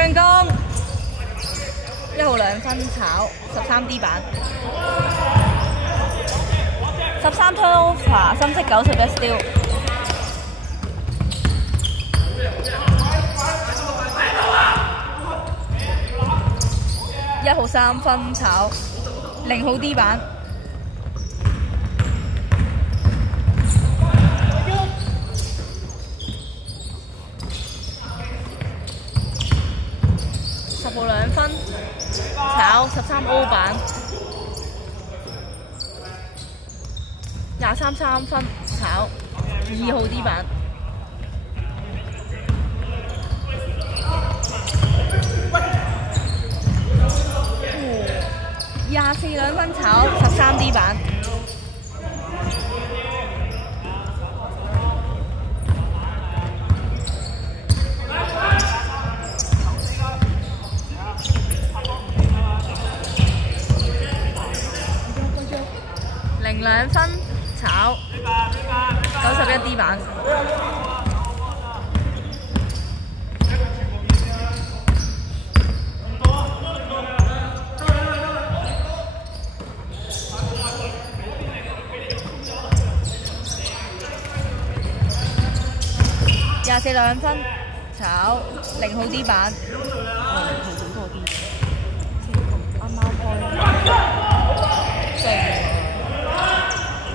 進攻，1號2分炒13D 板，13 turnover， 深色91 steal。1號3分炒0號 D 板。10號2分炒13 O 板，23 3分炒2號 D 板，24 2分炒13 D 板。02分炒91 D 板，24 2分炒0號 D 板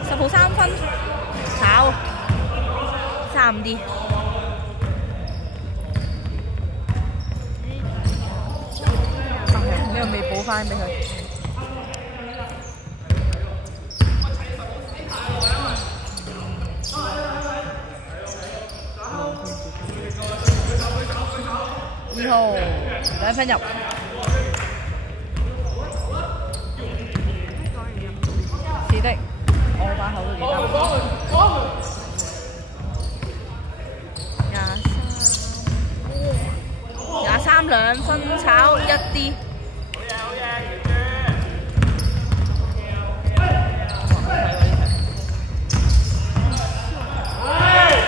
，10號3分炒35 D。呢個未補翻俾佢。2號2分入。是的。我把口都記得。23 2分炒1 D。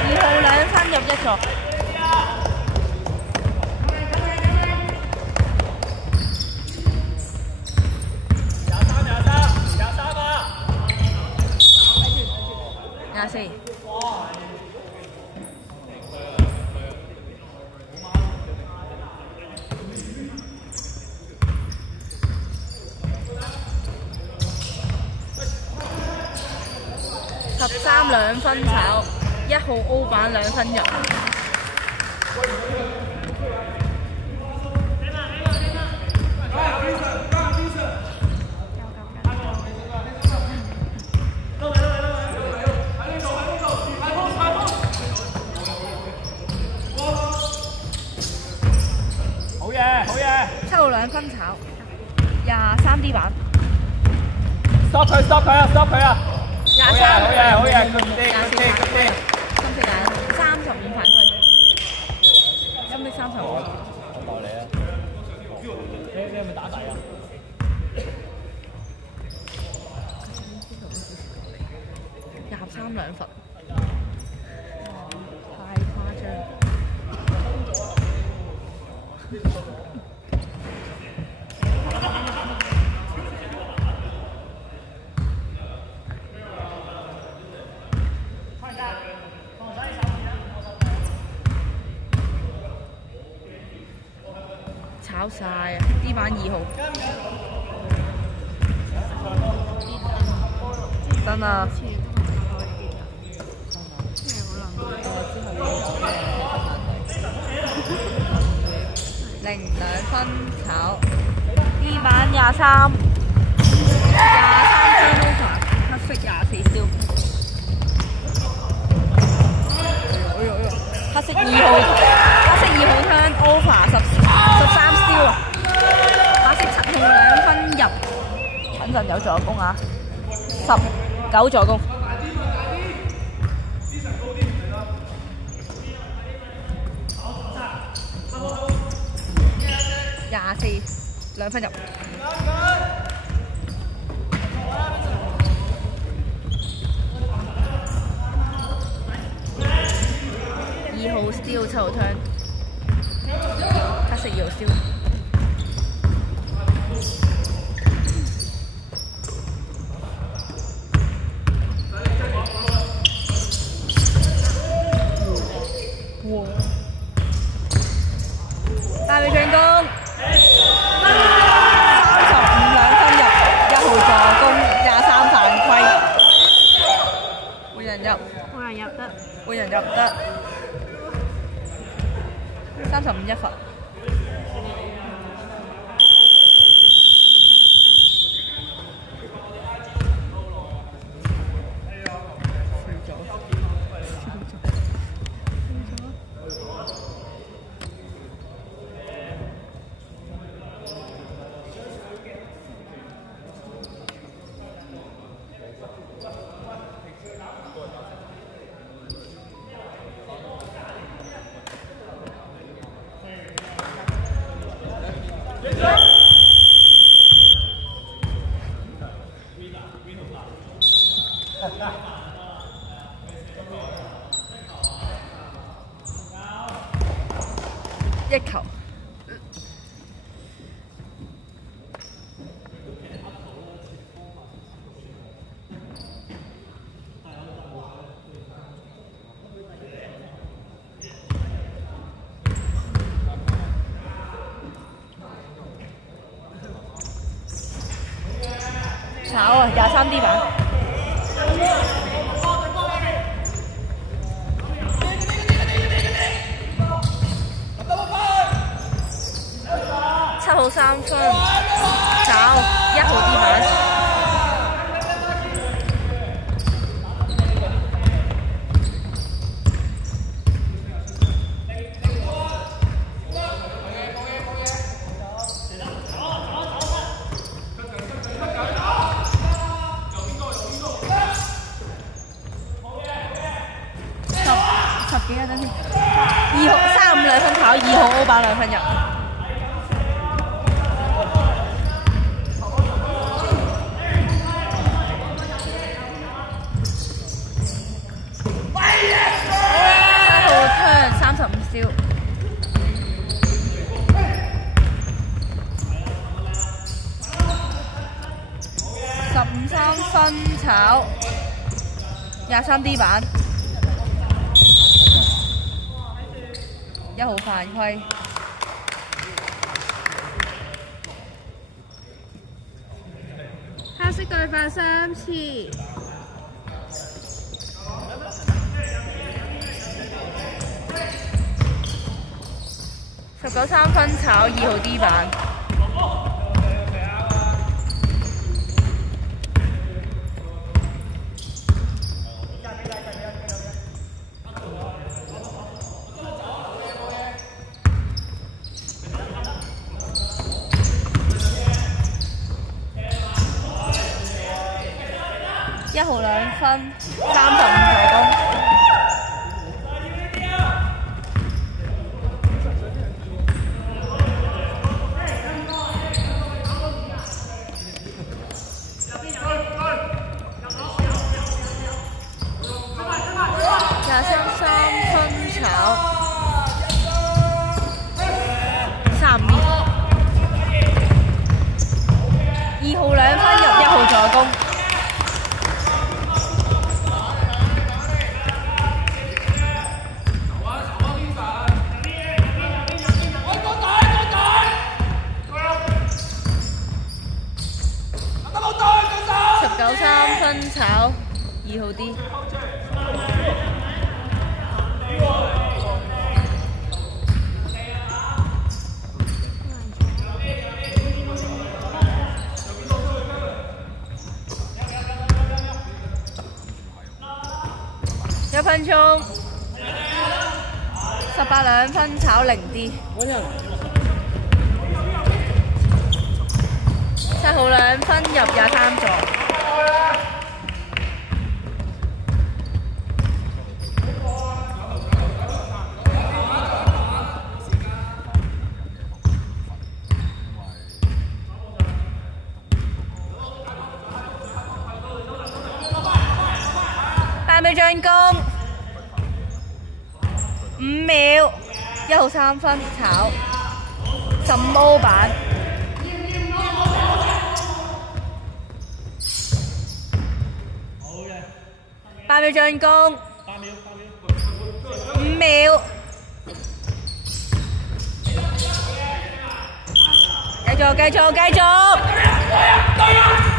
2號2分入1個。24。13 2分炒1號 O 板2分入。7號2分炒23 D 板。stop 佢啊！ 23。好嘢，good啲。深色眼35反規。深色35。我代你啊！你係咪打底啊？23 2分。太誇張。炒晒啊 ！D 板2號。真啊！0 2分炒 D 板23 turnover， 黑色24 steal。黑色2號 turnover 13 steal 啊！白色7號2分入，等陣有助攻啊！19助攻。24 2分入。2號 steal 7號 turn，黑色息2號燒。大尾進攻，35兩分入，1號助攻，23犯規，換人入，換人入得，35一罰。一球。炒啊！23D 板。7號3分，炒1號 D 板。十幾啊，等先。2號35兩分炒，2號 O 板2分入。15三分炒23D 板，1號犯規。黑色對犯3次。19三分炒2號 D 板。1號2分，35助攻。23三分炒35。2號2分入，1號助攻。19三分炒2號 D。1分鐘，182分炒0D。7號2分入23助。8秒進攻，5秒，1號3分炒15版。8秒進攻。5秒。繼續。